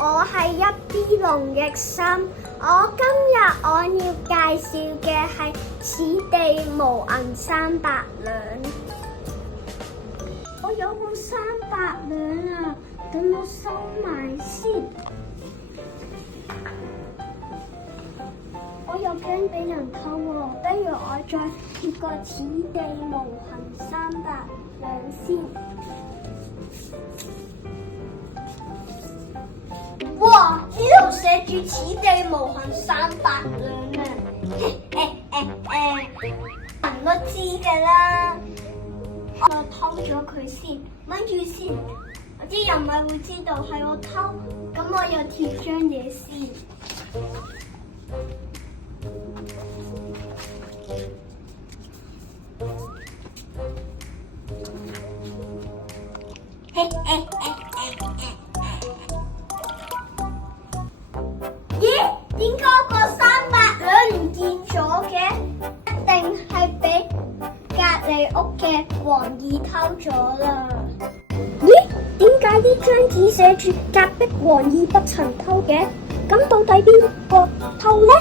我係一 B 龍奕心，今日我要介紹嘅係此地無銀300兩。我有個300兩啊，等我收埋先。我又驚俾人偷喎，不如我再貼個此地無銀300兩先。哇！呢度寫住此地無銀300兩啊！人都知㗎啦，我偷咗佢先，咪住先。啲人咪會知道係我偷，咁我又貼張嘢先。咦？點解個300兩唔見咗嘅？一定係俾隔離屋嘅黃二偷咗啦。咦？點解呢張紙寫住隔壁黃二不曾偷嘅？咁到底邊個偷呢？